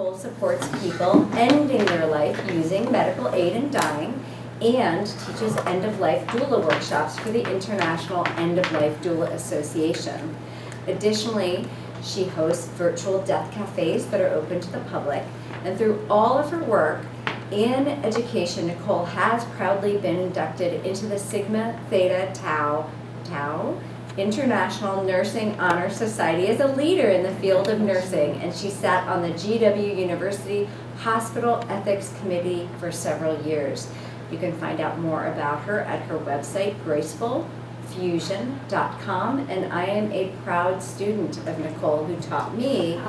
Nicole supports people ending their life using medical aid in dying and teaches End of Life Doula workshops for the International End of Life Doula Association. Additionally, she hosts virtual death cafes that are open to the public, and through all of her work in education, Nicole has proudly been inducted into the Sigma Theta Tau International Nursing Honor Society as a leader in the field of nursing, and she sat on the GW University Hospital Ethics Committee for several years. You can find out more about her at her website, gracefulfusion.com, and I am a proud student of Nicole who taught me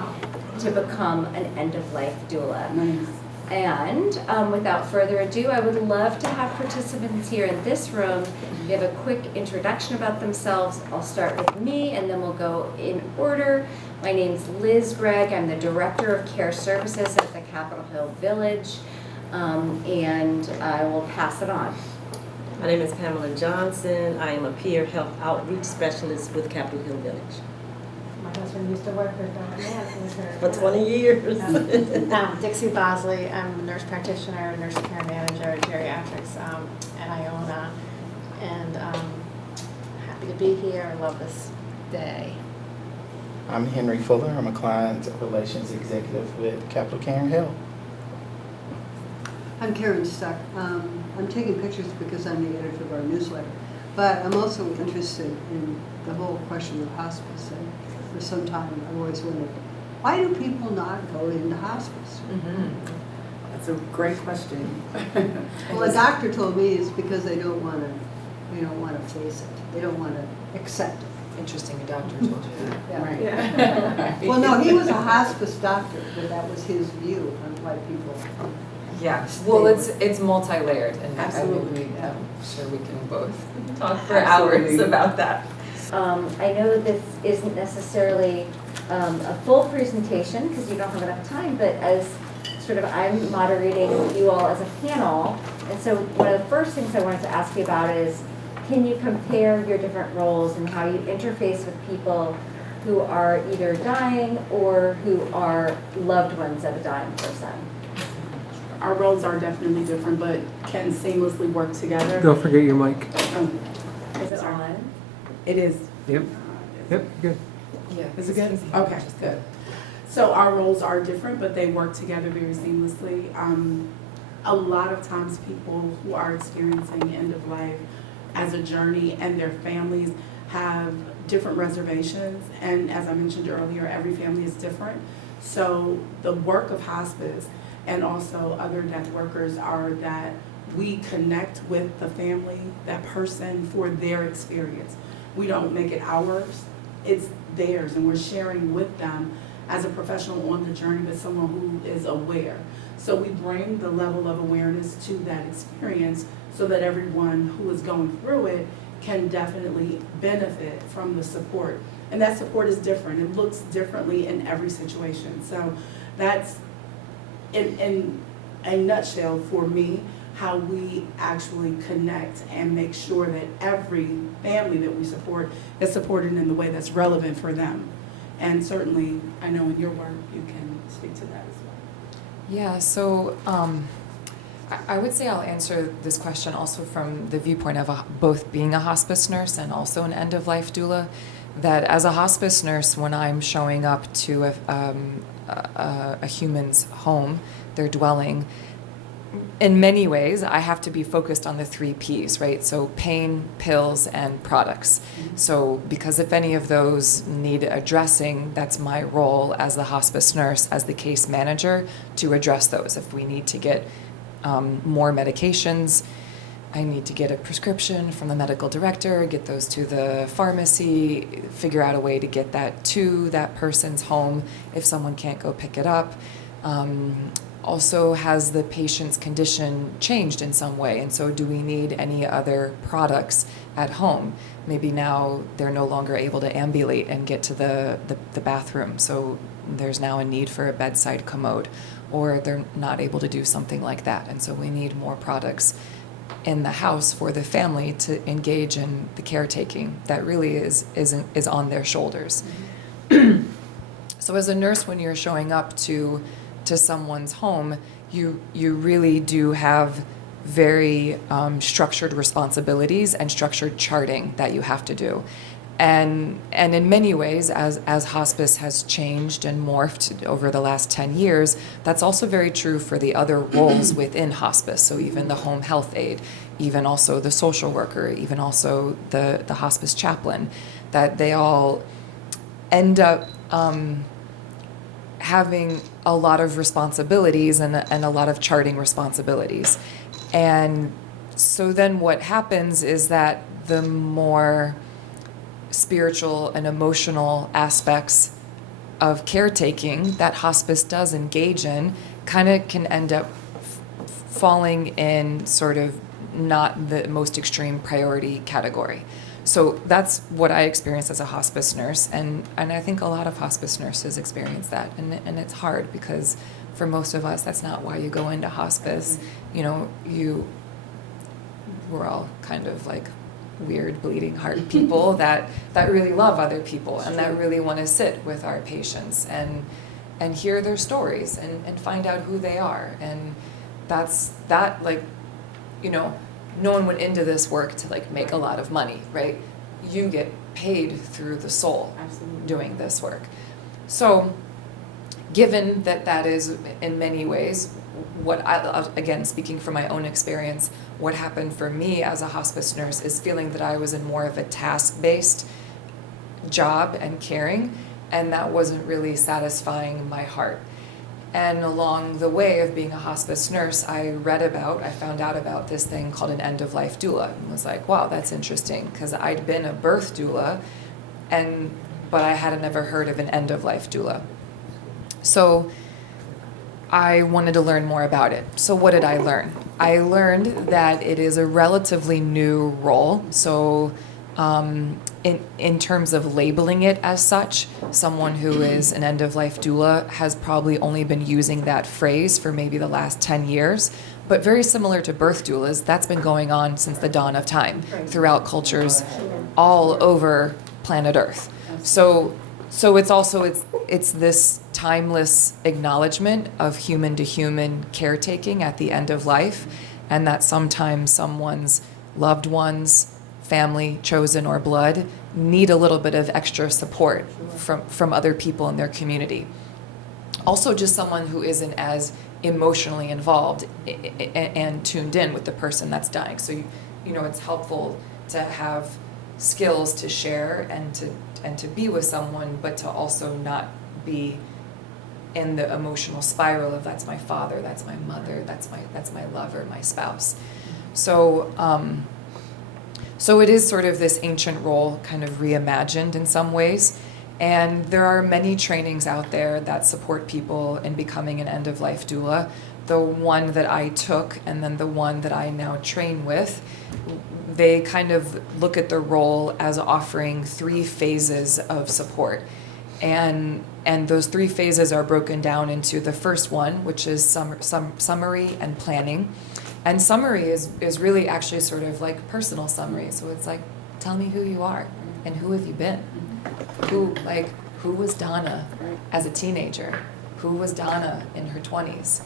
to become an end-of-life doula. Nice. And without further ado, I would love to have participants here in this room give a quick introduction about themselves. I'll start with me and then we'll go in order. My name's Liz Gregg. I'm the Director of Care Services at the Capitol Hill Village, and I will pass it on. My name is Pamela Johnson. I am a peer health outreach specialist with Capitol Hill Village. My husband used to work with Donna Smith For 20 years. Dixcy Bosley. I'm a nurse practitioner, nurse care manager, geriatrics, and Iona. And happy to be here. I love this day. I'm Henry Fuller. I'm a client relations executive with Capitol Care and Health. I'm Karen Stuck. I'm taking pictures because I'm the editor of our newsletter, but I'm also interested in the whole question of hospice. And for some time, I've always wondered, why do people not go into hospice? Mm-hmm. That's a great question. Well, a doctor told me it's because they don't want to face it. They don't want to accept it. Interesting, a doctor told you that. Yeah. Right. Yeah. Well, no, he was a hospice doctor, but that was his view on why people. Yeah, well, it's multi-layered, and Absolutely. I'm sure we can both talk for Absolutely. hours about that. I know this isn't necessarily a full presentation because you don't have enough time, but as sort of I'm moderating you all as a panel, and so one of the first things I wanted to ask you about is, can you compare your different roles and how you interface with people who are either dying or who are loved ones of a dying person? Our roles are definitely different, but can seamlessly work together. Don't forget your mic. Is it on? It is. Yep. Yep, good. Yeah. Is it good? Okay, good. So our roles are different, but they work together very seamlessly. A lot of times people who are experiencing end of life as a journey and their families have different reservations. And as I mentioned earlier, every family is different. So the work of hospice and also other death workers are that we connect with the family, that person, for their experience. We don't make it ours, it's theirs, and we're sharing with them as a professional on the journey, but someone who is aware. So we bring the level of awareness to that experience so that everyone who is going through it can definitely benefit from the support. And that support is different. It looks differently in every situation. So that's, in a nutshell, for me, how we actually connect and make sure that every family that we support is supported in the way that's relevant for them. And certainly, I know in your work, you can speak to that as well. Yeah, so I would say I'll answer this question also from the viewpoint of both being a hospice nurse and also an end-of-life doula, that as a hospice nurse, when I'm showing up to a human's home, their dwelling, in many ways, I have to be focused on the 3 Ps, right? So pain, pills, and products. So because if any of those need addressing, that's my role as the hospice nurse, as the case manager, to address those. If we need to get more medications, I need to get a prescription from the medical director, get those to the pharmacy, figure out a way to get that to that person's home if someone can't go pick it up. Also, has the patient's condition changed in some way? And so do we need any other products at home? Maybe now they're no longer able to ambulate and get to the bathroom, so there's now a need for a bedside commode, or they're not able to do something like that, and so we need more products in the house for the family to engage in the caretaking that really is on their shoulders. So as a nurse, when you're showing up to to someone's home, you really do have very structured responsibilities and structured charting that you have to do. And in many ways, as hospice has changed and morphed over the last 10 years, that's also very true for the other roles within hospice. So even the home health aide, even also the social worker, even also the hospice chaplain, that they all end up having a lot of responsibilities and a lot of charting responsibilities. And so then what happens is that the more spiritual and emotional aspects of caretaking that hospice does engage in kind of can end up falling in sort of not the most extreme priority category. So that's what I experienced as a hospice nurse, and I think a lot of hospice nurses experience that, and it's hard because for most of us that's not why you go into hospice. You know, we're all kind of like weird bleeding heart people that really love other people and that really want to sit with our patients and hear their stories and find out who they are. And that like, you know, no one went into this work to like make a lot of money, right? You get paid through the soul. Absolutely. Doing this work. So given that is in many ways what I, again, speaking from my own experience, what happened for me as a hospice nurse is feeling that I was in more of a task-based job and caring, and that wasn't really satisfying my heart. And along the way of being a hospice nurse, I found out about this thing called an End of Life Doula, and was like, wow, that's interesting, because I'd been a birth doula, but I hadn't ever heard of an End of Life Doula. So I wanted to learn more about it. So what did I learn? I learned that it is a relatively new role. So in terms of labeling it as such, someone who is an end-of-life doula has probably only been using that phrase for maybe the last 10 years. But very similar to birth doulas, that's been going on since the dawn of time, throughout cultures all over planet Earth. So it's this timeless acknowledgement of human to human caretaking at the end of life, and that sometimes someone's loved ones, family, chosen, or blood need a little bit of extra support from other people in their community. Also, just someone who isn't as emotionally involved and tuned in with the person that's dying. So you know, it's helpful to have skills to share and to be with someone, but to also not be in the emotional spiral of that's my father, that's my mother, that's my lover, my spouse. So it is sort of this ancient role kind of reimagined in some ways. And there are many trainings out there that support people in becoming an end-of-life doula. The one that I took and then the one that I now train with, they kind of look at the role as offering 3 phases of support. And those 3 phases are broken down into the first one, which is summary and planning. And summary is really actually sort of like personal summary. So it's like, tell me who you are and who have you been? Who was Donna as a teenager? Who was Donna in her 20s?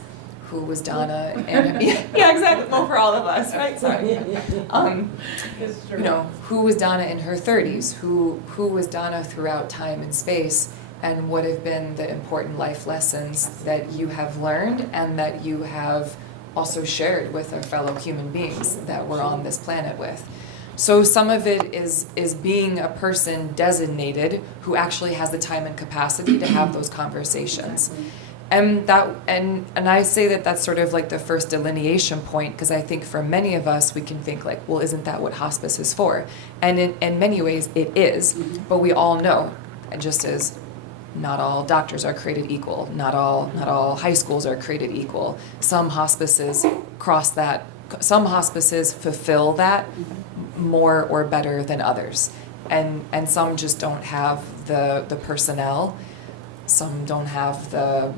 Who was Donna in yeah, exactly. Well, for all of us, right? Sorry. You know, who was Donna in her 30s? Who was Donna throughout time and space? And what have been the important life lessons that you have learned and that you have also shared with our fellow human beings that we're on this planet with? So some of it is being a person designated who actually has the time and capacity to have those conversations. And I say that that's sort of like the first delineation point, because I think for many of us we can think like, well, isn't that what hospice is for? And in many ways it is, but we all know, just as not all doctors are created equal, not all high schools are created equal. Some hospices cross that, some hospices fulfill that more or better than others. And some just don't have the personnel, some don't have the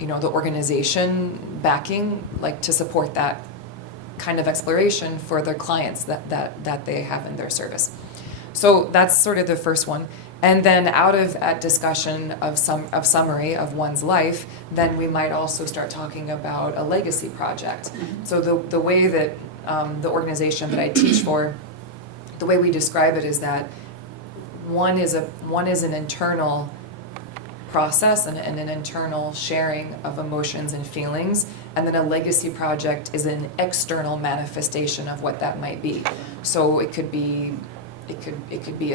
organization backing like to support that kind of exploration for their clients that they have in their service. So that's sort of the first one. And then out of that discussion of summary of one's life, then we might also start talking about a legacy project. So the way that the organization that I teach for, the way we describe it is that one is an internal process and an internal sharing of emotions and feelings, and then a legacy project is an external manifestation of what that might be. So it could be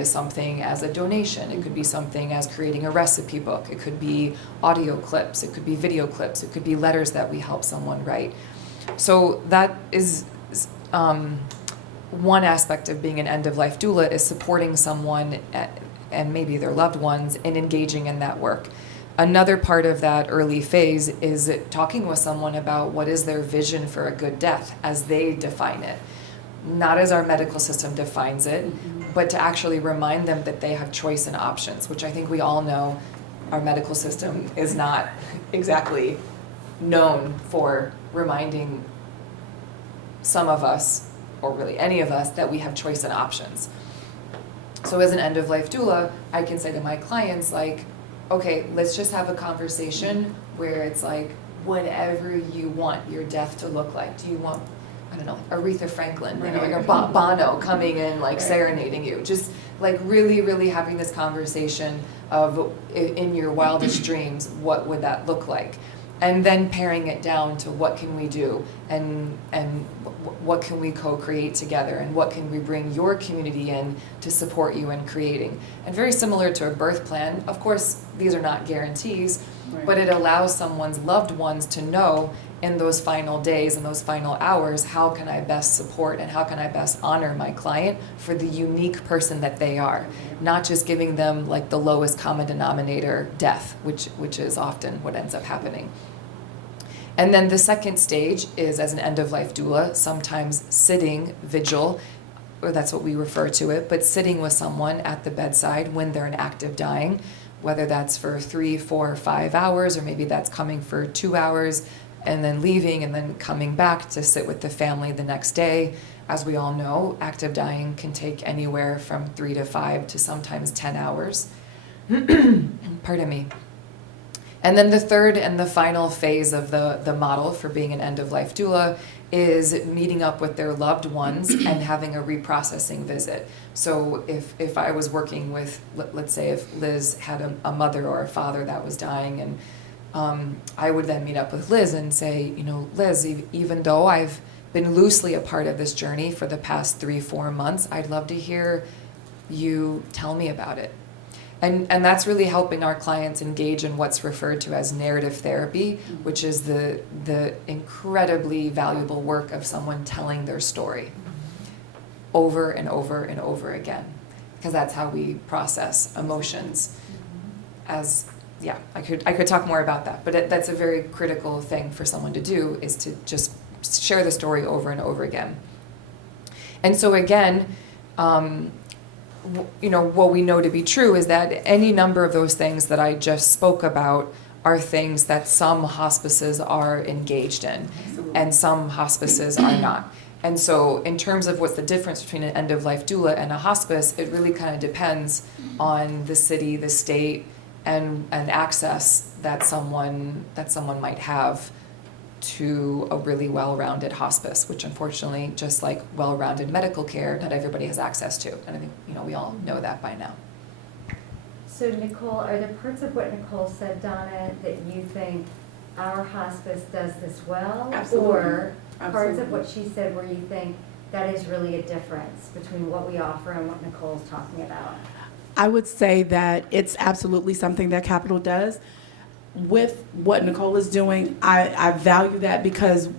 something as a donation, it could be something as creating a recipe book, it could be audio clips, it could be video clips, it could be letters that we help someone write. So that is one aspect of being an end-of-life doula, is supporting someone and maybe their loved ones in engaging in that work. Another part of that early phase is talking with someone about what is their vision for a good death as they define it. Not as our medical system defines it, but to actually remind them that they have choice and options, which I think we all know our medical system is not exactly known for reminding some of us, or really any of us, that we have choice and options. So as an end-of-life doula, I can say to my clients, like, okay, let's just have a conversation where it's like, whatever you want your death to look like. Do you want, I don't know, Aretha Franklin, you know, like a Bono coming in, like serenading you? Just like really, really having this conversation of, in your wildest dreams, what would that look like? And then paring it down to what can we do, and what can we co-create together, and what can we bring your community in to support you in creating. And very similar to a birth plan, of course, these are not guarantees, but it allows someone's loved ones to know in those final days and those final hours, how can I best support and how can I best honor my client for the unique person that they are, not just giving them like the lowest common denominator, death, which is often what ends up happening. And then the second stage is, as an end-of-life doula, sometimes sitting vigil, or that's what we refer to it, but sitting with someone at the bedside when they're in active dying, whether that's for 3, 4, 5 hours, or maybe that's coming for 2 hours, and then leaving and then coming back to sit with the family the next day. As we all know, active dying can take anywhere from 3 to 5 to sometimes 10 hours. Pardon me. And then the third and the final phase of the model for being an end-of-life doula is meeting up with their loved ones and having a reprocessing visit. So if I was working with, let's say if Liz had a mother or a father that was dying, and I would then meet up with Liz and say, you know, Liz, even though I've been loosely a part of this journey for the past 3-4 months, I'd love to hear you tell me about it. And that's really helping our clients engage in what's referred to as narrative therapy, which is the incredibly valuable work of someone telling their story over and over and over again, because that's how we process emotions. I could talk more about that, but that's a very critical thing for someone to do, is to just share the story over and over again. And so again, you know, what we know to be true is that any number of those things that I just spoke about are things that some hospices are engaged in, and some hospices are not. And so in terms of what's the difference between an end-of-life doula and a hospice, it really kind of depends on the city, the state, and access that someone might have to a really well-rounded hospice, which unfortunately, just like well-rounded medical care, not everybody has access to. And I think, you know, we all know that by now. So Nicole, are there parts of what Nicole said, Donna, that you think our hospice does this well? Absolutely. Or parts Absolutely. of what she said where you think that is really a difference between what we offer and what Nicole's talking about? I would say that it's absolutely something that Capital does. With what Nicole is doing, I value that, because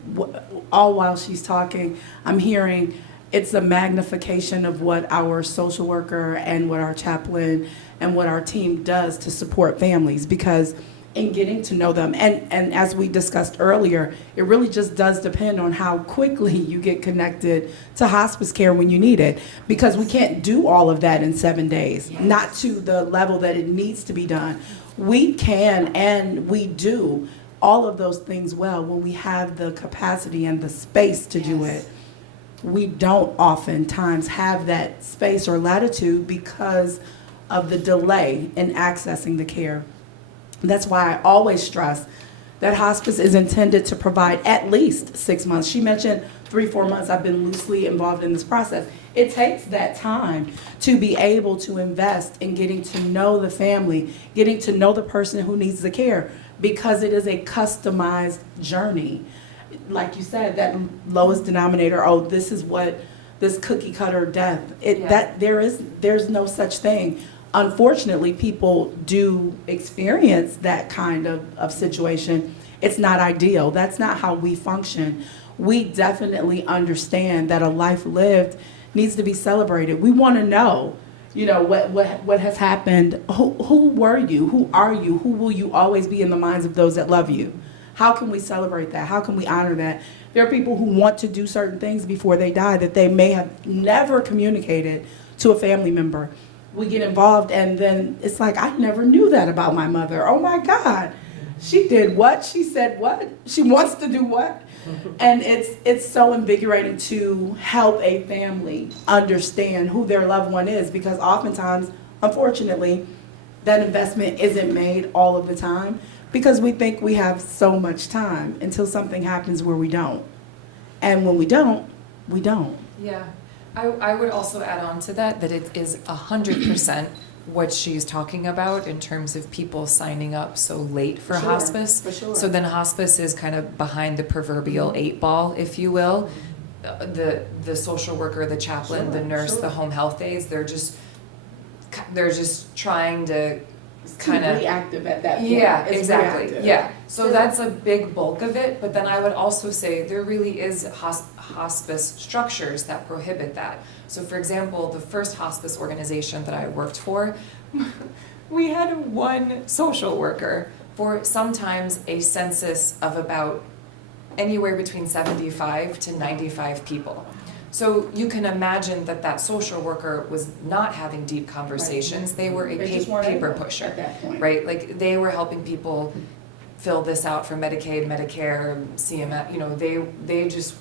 all while she's talking, I'm hearing it's a magnification of what our social worker and what our chaplain and what our team does to support families, because in getting to know them, and as we discussed earlier, it really just does depend on how quickly you get connected to hospice care when you need it, because we can't do all of that in 7 days, not to the level that it needs to be done. We can and we do all of those things well when we have the capacity and the space to do it. we don't oftentimes have that space or latitude because of the delay in accessing the care. That's why I always stress that hospice is intended to provide at least 6 months. She mentioned 3-4 months. I've been loosely involved in this process. It takes that time to be able to invest in getting to know the family, getting to know the person who needs the care, because it is a customized journey. Like you said, that lowest denominator, oh, this is what this cookie cutter death. There's no such thing. Unfortunately, people do experience that kind of situation. It's not ideal. That's not how we function. We definitely understand that a life lived needs to be celebrated. We want to know, what has happened. Who were you? Who are you? Who will you always be in the minds of those that love you? How can we celebrate that? How can we honor that? There are people who want to do certain things before they die that they may have never communicated to a family member. We get involved and then it's like, I never knew that about my mother. Oh my God, she did what? She said what? She wants to do what? And it's so invigorating to help a family understand who their loved one is, because oftentimes, unfortunately, that investment isn't made all of the time because we think we have so much time until something happens where we don't. And when we don't, we don't. Yeah. I would also add on to that it is 100% what she's talking about in terms of people signing up so late for hospice. For sure. So then hospice is kind of behind the proverbial 8-ball, if you will. The social worker, the chaplain, the nurse, the home health aides, they're just trying to kind of reactive at that point. Yeah, It's exactly. reactive. Yeah. So that's a big bulk of it, but then I would also say there really is hospice structures that prohibit that. So for example, the first hospice organization that I worked for, we had one social worker for sometimes a census of about anywhere between 75 to 95 people. So you can imagine that social worker was not having deep conversations. They were a paper pusher, at that point. right? Like they were helping people fill this out for Medicaid, Medicare, CMS.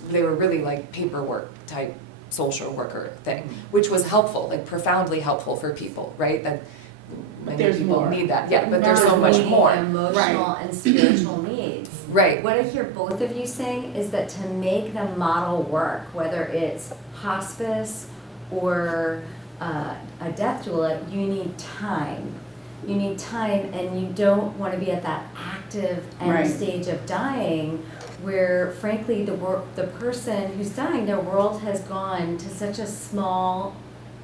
They were really like paperwork type social worker thing, which was helpful, like profoundly helpful for people, right? That many There's people more. need that. Yeah, but there's so much Meeting more. emotional and spiritual needs. Right. What I hear both of you saying is that to make the model work, whether it's hospice or a death doula, you need time. You need time, and you don't want to be at that active end stage of dying where, frankly, the person who's dying, their world has gone to such a small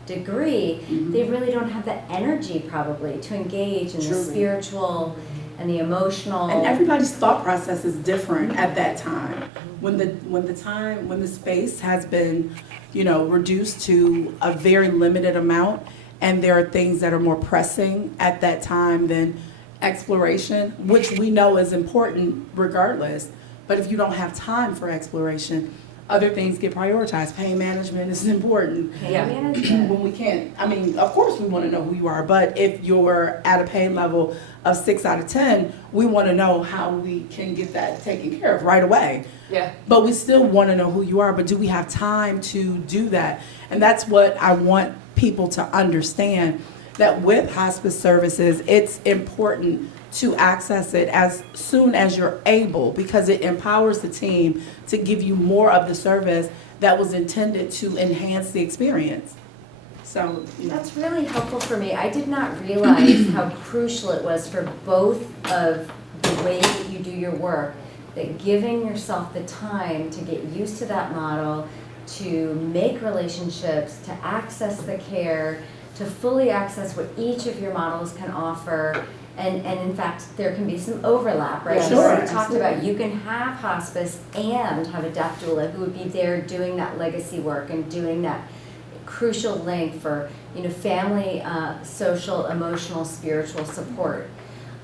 degree, they really don't have the energy probably to engage in the spiritual and the emotional. And everybody's thought process is different at that time. When the space has been, reduced to a very limited amount, and there are things that are more pressing at that time than exploration, which we know is important regardless. But if you don't have time for exploration, other things get prioritized. Pain management is important. Pain management. When we can't, of course we want to know who you are, but if you're at a pain level of 6 out of 10, we want to know how we can get that taken care of right away. Yeah. But we still want to know who you are, but do we have time to do that? And that's what I want people to understand, that with hospice services, it's important to access it as soon as you're able, because it empowers the team to give you more of the service that was intended to enhance the experience. So That's really helpful for me. I did not realize how crucial it was for both of the way that you do your work, that giving yourself the time to get used to that model, to make relationships, to access the care, to fully access what each of your models can offer. And in fact, there can be some overlap, right? Yeah, You sure, already talked absolutely. about you can have hospice and have a death doula who would be there doing that legacy work and doing that crucial link for family, social, emotional, spiritual support.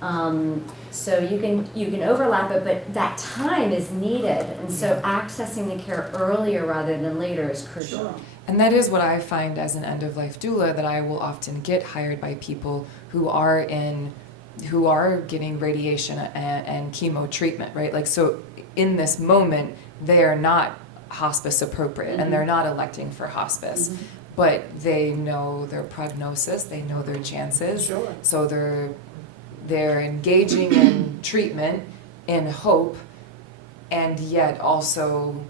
So you can overlap it, but that time is needed, and so accessing the care earlier rather than later is crucial. Sure. And that is what I find as an end-of-life doula, that I will often get hired by people who are getting radiation and chemo treatment, right? Like, so in this moment, they are not hospice appropriate, and they're not electing for hospice. But they know their prognosis, they know their chances. Sure. So they're engaging in treatment in hope, and yet also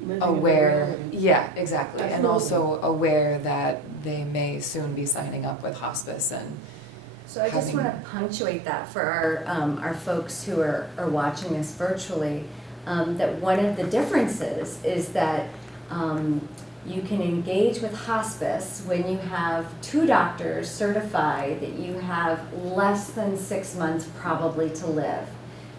Living in aware, reality. yeah, exactly, and Absolutely. also aware that they may soon be signing up with hospice. And So I just having- want to punctuate that for our folks who are watching this virtually, that one of the differences is that you can engage with hospice when you have 2 doctors certify that you have less than 6 months probably to live.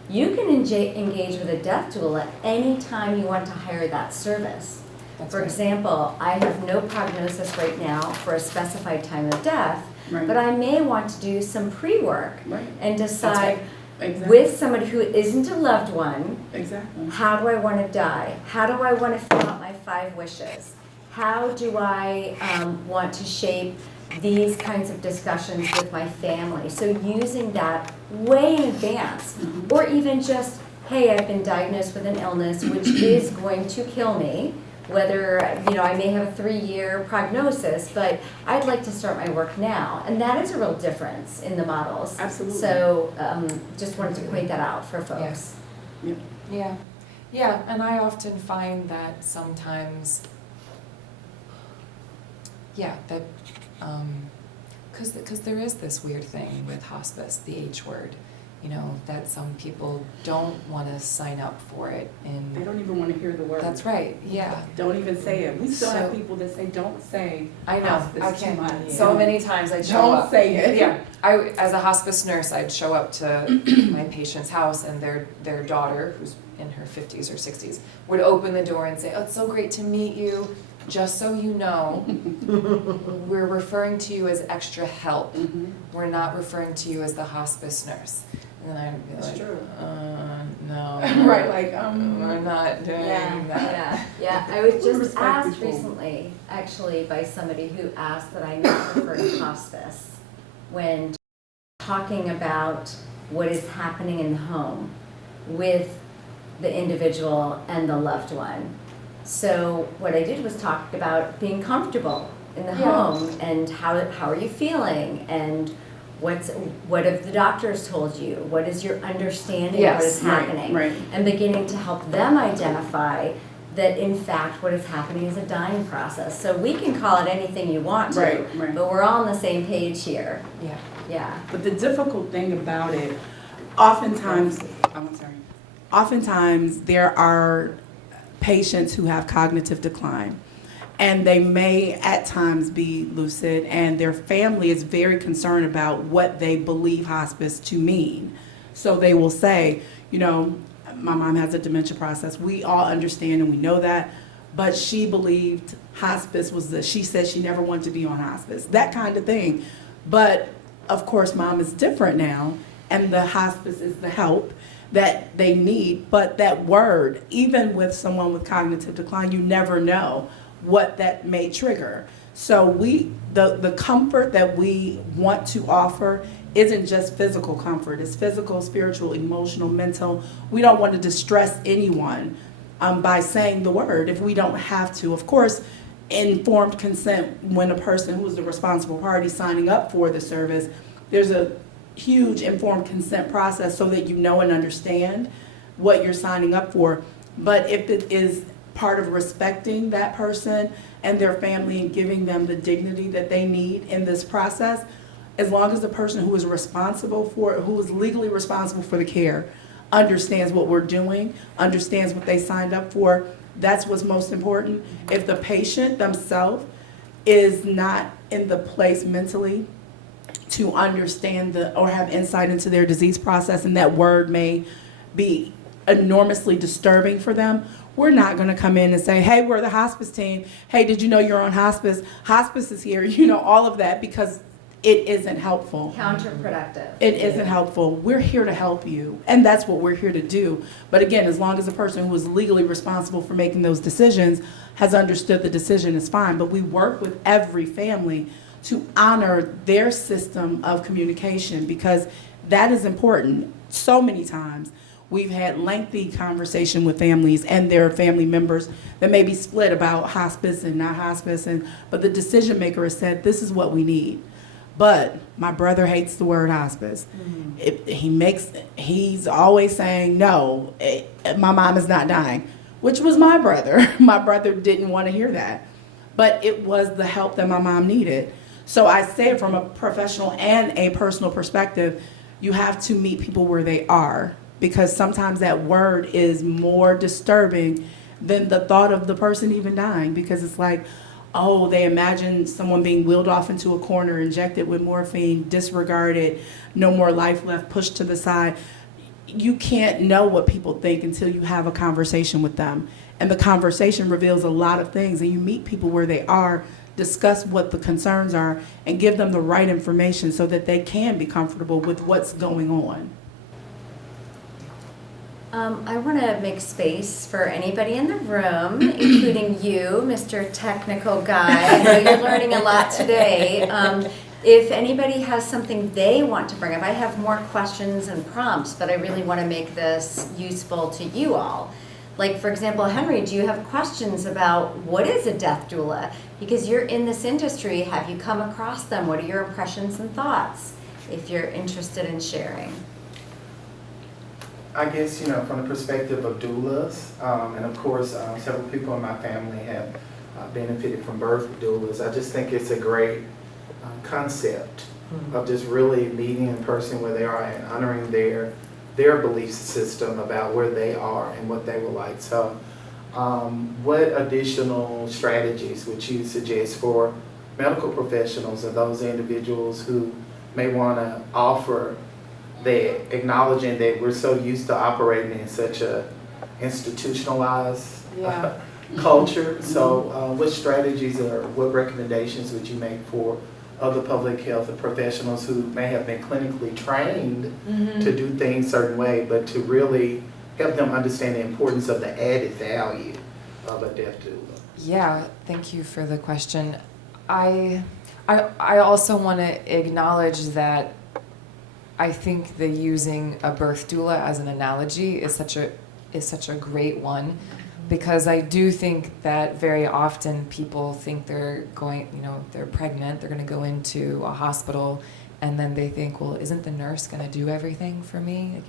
You can engage with a death doula anytime you want to hire that service. That's For right. example, I have no prognosis right now for a specified time of death, Right. but I may want to do some pre-work Right. and decide Exactly. with somebody who isn't a loved one, Exactly. how do I want to die? How do I want to fill out my 5 wishes? How do I want to shape these kinds of discussions with my family? So using that way in advance, or even just, hey, I've been diagnosed with an illness which is going to kill me, whether, I may have a 3-year prognosis, but I'd like to start my work now. And that is a real difference in the models. Absolutely. So just wanted to point that out for folks. Yeah, yeah, and I often find that sometimes, yeah, that, because there is this weird thing with hospice, the H word, that some people don't want to sign up for it. They don't even want to hear the word. That's right, yeah. Don't even say it. We still have So- people that say, don't say I know, hospice I too can't, much. so many times I'd show Don't up. say it. Yeah, as a hospice nurse, I'd show up to my patient's house, and their daughter, who's in her 50s or 60s, would open the door and say, "Oh, it's so great to meet you. Just so you know, we're referring to you as extra help. We're not referring to you as the hospice nurse." And then I'd be That's like, true. No. Right, like, we're not doing that. Yeah. I was just Respect asked people. recently, actually, by somebody who asked that I not refer to hospice when talking about what is happening in the home with the individual and the loved one. So what I did was talk about being comfortable in the home and how are you feeling, and what have the doctors told you? What is your understanding of what is happening? Right. And beginning to help them identify that in fact what is happening is a dying process. So we can call it anything you want to, Right. but we're all on the same page here. Yeah. Yeah. But the difficult thing about it, oftentimes there are patients who have cognitive decline, and they may at times be lucid, and their family is very concerned about what they believe hospice to mean. So they will say, my mom has a dementia process. We all understand and we know that, but she believed hospice was she said she never wanted to be on hospice, that kind of thing. But of course, mom is different now, and the hospice is the help that they need. But that word, even with someone with cognitive decline, you never know what that may trigger. So the comfort that we want to offer isn't just physical comfort. It's physical, spiritual, emotional, mental. We don't want to distress anyone by saying the word if we don't have to. Of course, informed consent, when a person who is the responsible party signing up for the service, there's a huge informed consent process so that you know and understand what you're signing up for. But if it is part of respecting that person and their family and giving them the dignity that they need in this process, as long as the person who is legally responsible for the care understands what we're doing, understands what they signed up for, that's what's most important. If the patient themselves is not in the place mentally to understand or have insight into their disease process, and that word may be enormously disturbing for them, we're not going to come in and say, hey, we're the hospice team. Hey, did you know you're on hospice? Hospice is here, all of that, because it isn't helpful. Counterproductive. It isn't helpful. We're here to help you, and that's what we're here to do. But again, as long as the person who is legally responsible for making those decisions has understood the decision, is fine. But we work with every family to honor their system of communication, because that is important. So many times We've had lengthy conversation with families and their family members that may be split about hospice and not hospice, but the decision maker has said, this is what we need. But my brother hates the word hospice. He's always saying, no, my mom is not dying, which was my brother. My brother didn't want to hear that. But it was the help that my mom needed. So I say it from a professional and a personal perspective, you have to meet people where they are, because sometimes that word is more disturbing than the thought of the person even dying, because it's like, oh, they imagine someone being wheeled off into a corner, injected with morphine, disregarded, no more life left, pushed to the side. You can't know what people think until you have a conversation with them. And the conversation reveals a lot of things, and you meet people where they are, discuss what the concerns are, and give them the right information so that they can be comfortable with what's going on. I want to make space for anybody in the room, including you, Mr. Technical Guy. I know you're learning a lot today. If anybody has something they want to bring up, I have more questions and prompts, but I really want to make this useful to you all. Like, for example, Henry, do you have questions about what is a death doula? Because you're in this industry, have you come across them? What are your impressions and thoughts, if you're interested in sharing? I guess, from the perspective of doulas, and of course, several people in my family have benefited from birth with doulas. I just think it's a great concept of just really meeting a person where they are and honoring their belief system about where they are and what they would like. So what additional strategies would you suggest for medical professionals or those individuals who may want to offer that, acknowledging that we're so used to operating in such a institutionalized culture? So what strategies or what recommendations would you make for other public health professionals who may have been clinically trained to do things a certain way, but to really help them understand the importance of the added value of a death doula? Yeah, thank you for the question. I also want to acknowledge that I think that using a birth doula as an analogy is such a great one, because I do think that very often people think they're going, they're pregnant, they're going to go into a hospital, and then they think, well, isn't the nurse going to do everything for me?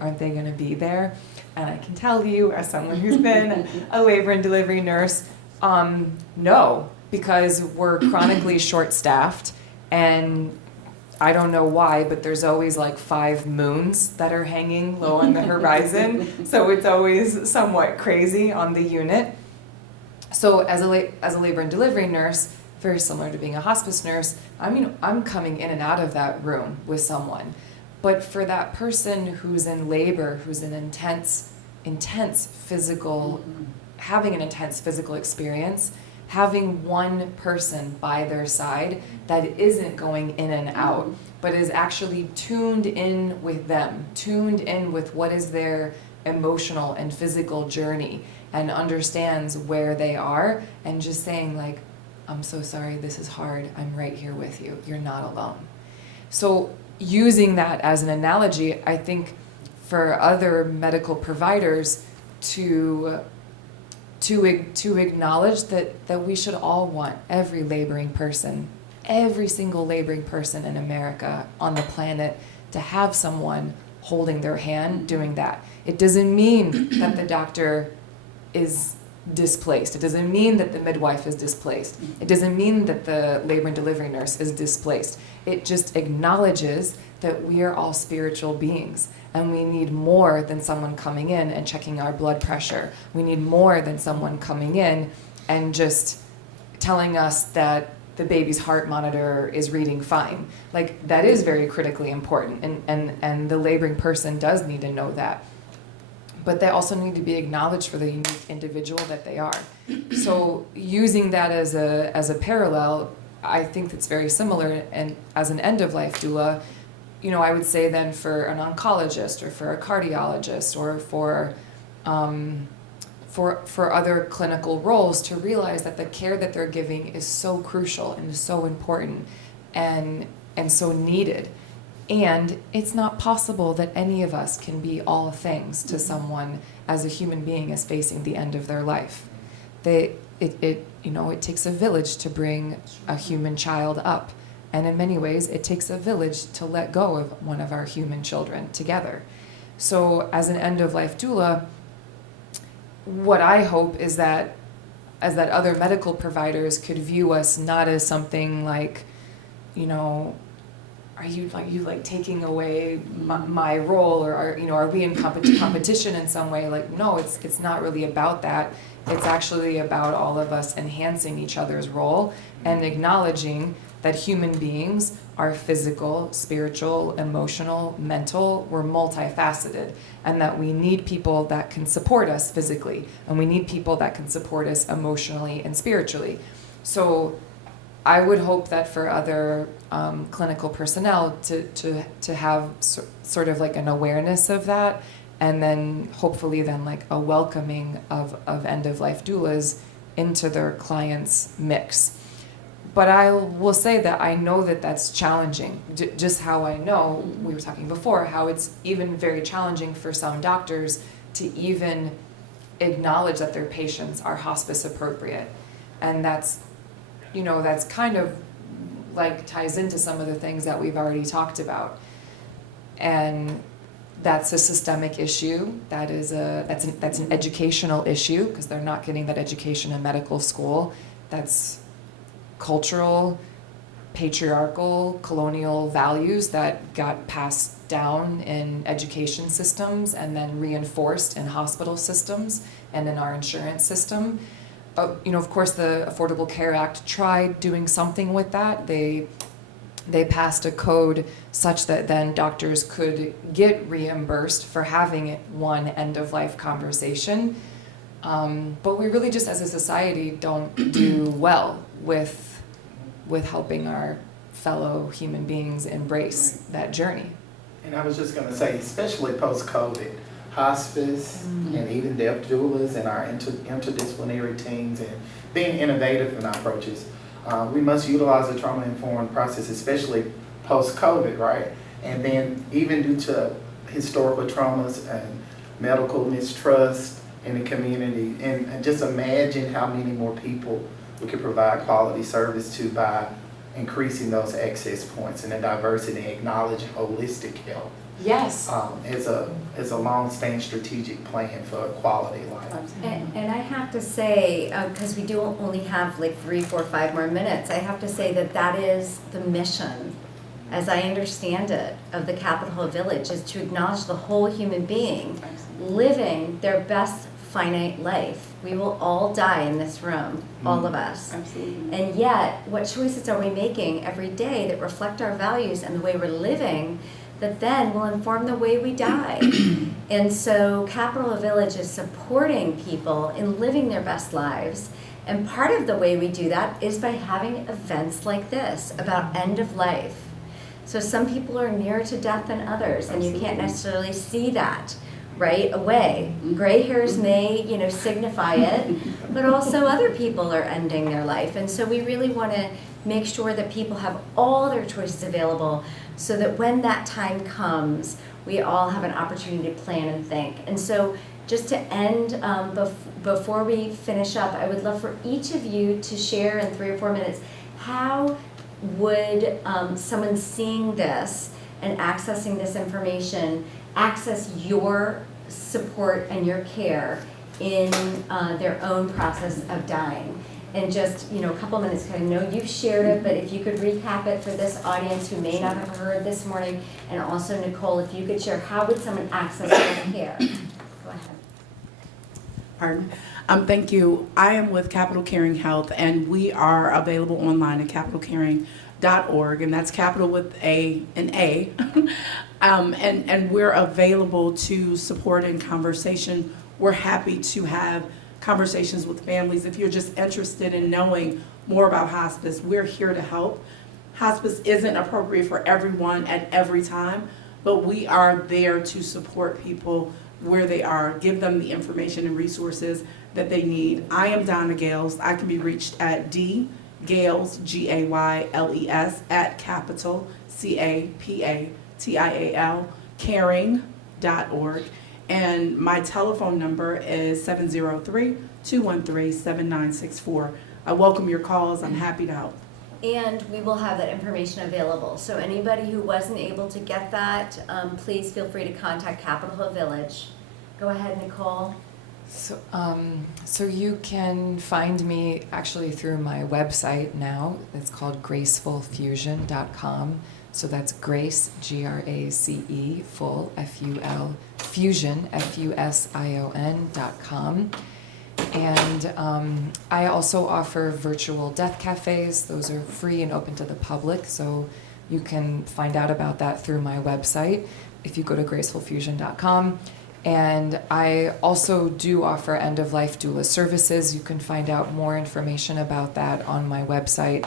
Aren't they going to be there? And I can tell you, as someone who's been a labor and delivery nurse, no, because we're chronically short-staffed, and I don't know why, but there's always like 5 moons that are hanging low on the horizon, so it's always somewhat crazy on the unit. So as a labor and delivery nurse, very similar to being a hospice nurse, I'm coming in and out of that room with someone. But for that person who's in labor, who's in intense physical, having an intense physical experience, having one person by their side that isn't going in and out, but is actually tuned in with them, tuned in with what is their emotional and physical journey, and understands where they are, and just saying like, I'm so sorry, this is hard, I'm right here with you, you're not alone. So using that as an analogy, I think for other medical providers to acknowledge that we should all want every single laboring person in America on the planet to have someone holding their hand doing that. It doesn't mean that the doctor is displaced. It doesn't mean that the midwife is displaced. It doesn't mean that the labor and delivery nurse is displaced. It just acknowledges that we are all spiritual beings, and we need more than someone coming in and checking our blood pressure. We need more than someone coming in and just telling us that the baby's heart monitor is reading fine. Like, that is very critically important, and the laboring person does need to know that. But they also need to be acknowledged for the unique individual that they are. So using that as a parallel, I think that's very similar. And as an end-of-life doula, I would say then for an oncologist or for a cardiologist or for other clinical roles, to realize that the care that they're giving is so crucial and so important and so needed. And it's not possible that any of us can be all things to someone as a human being is facing the end of their life. It takes a village to bring a human child up. And in many ways, it takes a village to let go of one of our human children together. So as an end-of-life doula, what I hope is that other medical providers could view us not as something like, are you taking away my role, or are we in competition in some way? Like, no, it's not really about that. It's actually about all of us enhancing each other's role and acknowledging that human beings are physical, spiritual, emotional, mental. We're multifaceted, and that we need people that can support us physically, and we need people that can support us emotionally and spiritually. So I would hope that for other clinical personnel to have sort of like an awareness of that, and then hopefully then like a welcoming of end-of-life doulas into their clients' mix. But I will say that I know that that's challenging. Just how I know, we were talking before, how it's even very challenging for some doctors to even acknowledge that their patients are hospice appropriate. And that's kind of like ties into some of the things that we've already talked about. And that's a systemic issue. That's an educational issue, because they're not getting that education in medical school. That's cultural, patriarchal, colonial values that got passed down in education systems and then reinforced in hospital systems and in our insurance system. Of course, the Affordable Care Act tried doing something with that. They passed a code such that then doctors could get reimbursed for having one end-of-life conversation. But we really just, as a society, don't do well with helping our fellow human beings embrace that journey. And I was just going to say, especially post-COVID, hospice and even death doulas and our interdisciplinary teams and being innovative in our approaches, we must utilize the trauma-informed process, especially post-COVID, right? And then even due to historical traumas and medical mistrust in the community, and just imagine how many more people we could provide quality service to by increasing those access points and the diversity, acknowledging holistic health. Yes. Is a long-standing strategic plan for quality life. And I have to say, because we do only have like 3, 4, 5 more minutes, I have to say that is the mission, as I understand it, of the Capitol Village, is to acknowledge the whole human being living their best finite life. We will all die in this room, all of us. Absolutely. And yet, what choices are we making every day that reflect our values and the way we're living that then will inform the way we die? And so Capitol Village is supporting people in living their best lives. And part of the way we do that is by having events like this about end of life. So some people are nearer to death than others, and you can't necessarily see that right away. Gray hairs may, signify it, but also other people are ending their life. And so we really want to make sure that people have all their choices available so that when that time comes, we all have an opportunity to plan and think. And so just to end, before we finish up, I would love for each of you to share in 3 or 4 minutes, how would someone seeing this and accessing this information access your support and your care in their own process of dying? And just, a couple minutes, because I know you've shared it, but if you could recap it for this audience who may not have heard this morning, and also Nicole, if you could share, how would someone access your care? Go ahead. Pardon. Thank you. I am with Capital Caring Health, and we are available online at capitalcaring.org, and that's capital with an A. And we're available to support and conversation. We're happy to have conversations with families. If you're just interested in knowing more about hospice, we're here to help. Hospice isn't appropriate for everyone at every time, but we are there to support people where they are, give them the information and resources that they need. I am Donna Gayles. I can be reached at Gayles, Gayles, @Capital, CAPA TIAL, caring.org. And my telephone number is 703-213-7964. I welcome your calls. I'm happy to help. And we will have that information available. So anybody who wasn't able to get that, please feel free to contact Capitol Hill Village. Go ahead, Nicole. So you can find me actually through my website now. It's called gracefulfusion.com. So that's Grace, Grace, full, F-U-L, fusion, Fusion.com. And I also offer virtual death cafes. Those are free and open to the public. So you can find out about that through my website if you go to gracefulfusion.com. And I also do offer end-of-life doula services. You can find out more information about that on my website.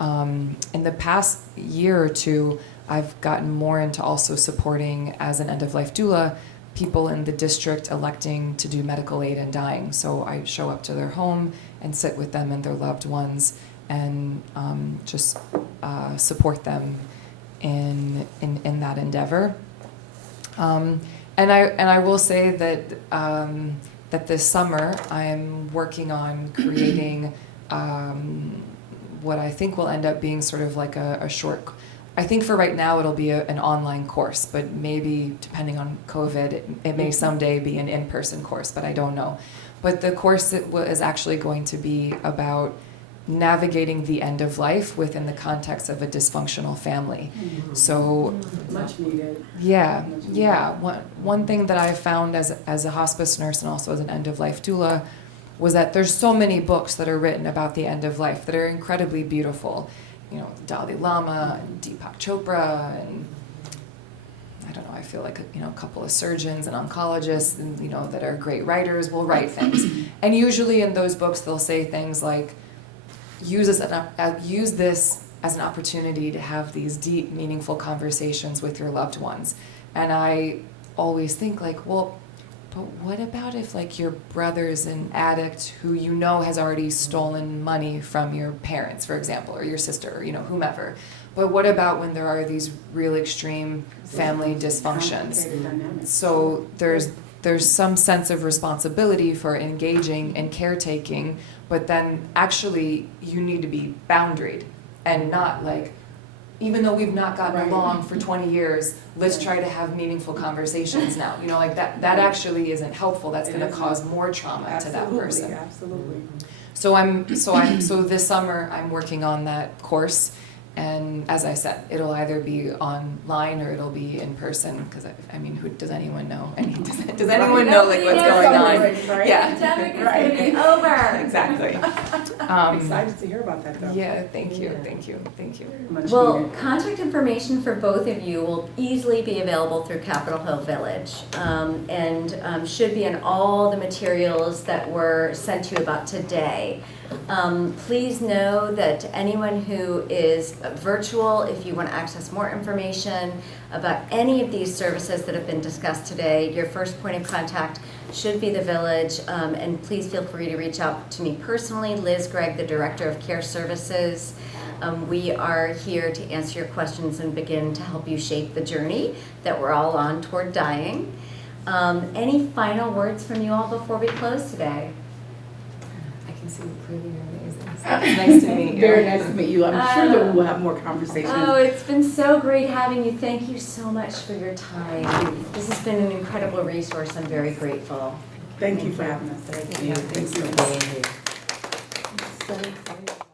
In the past year or two, I've gotten more into also supporting, as an end-of-life doula, people in the district electing to do medical aid in dying. So I show up to their home and sit with them and their loved ones and just support them in that endeavor. And I will say that that this summer I'm working on creating what I think will end up being sort of like a short. I think for right now it'll be an online course, but maybe depending on COVID, it may someday be an in-person course, but I don't know. But the course is actually going to be about navigating the end of life within the context of a dysfunctional family. Mm-hmm. So much needed. Yeah. One thing that I found as a hospice nurse and also as an end of life doula was that there's so many books that are written about the end of life that are incredibly beautiful. You know, Dalai Lama and Deepak Chopra and I don't know, I feel like a couple of surgeons and oncologists and that are great writers will write things. And usually in those books they'll say things like, use this as an opportunity to have these deep, meaningful conversations with your loved ones. And I always think like, well, but what about if like your brother's an addict who has already stolen money from your parents, for example, or your sister, or whomever. But what about when there are these real extreme family dysfunctions? So there's some sense of responsibility for engaging and caretaking, but then actually you need to be boundaried and not like, even though we've not gotten along for 20 years, let's try to have meaningful conversations now. Like that actually isn't helpful. That's going to cause more trauma to that person. Absolutely. So this summer I'm working on that course. And as I said, it'll either be online or it'll be in person. Because does anyone know? Does anyone know like what's going on? Yeah, the pandemic is going to be over. Exactly. I'm excited to hear about that, though. Yeah, thank you. Much Well, needed. contact information for both of you will easily be available through Capitol Hill Village and should be in all the materials that were sent to you about today. Please know that anyone who is virtual, if you want to access more information about any of these services that have been discussed today, your first point of contact should be the village, and please feel free to reach out to me personally, Liz Gregg, the Director of Care Services. We are here to answer your questions and begin to help you shape the journey that we're all on toward dying. Any final words from you all before we close today? I can see clearly you're amazing. So it's nice to meet you. Very nice to meet you. I'm sure that we'll have more conversations. Oh, it's been so great having you. Thank you so much for your time. This has been an incredible resource. I'm very grateful. Thank you for having us. Thank you. Thank you. Thanks for being here. So excited.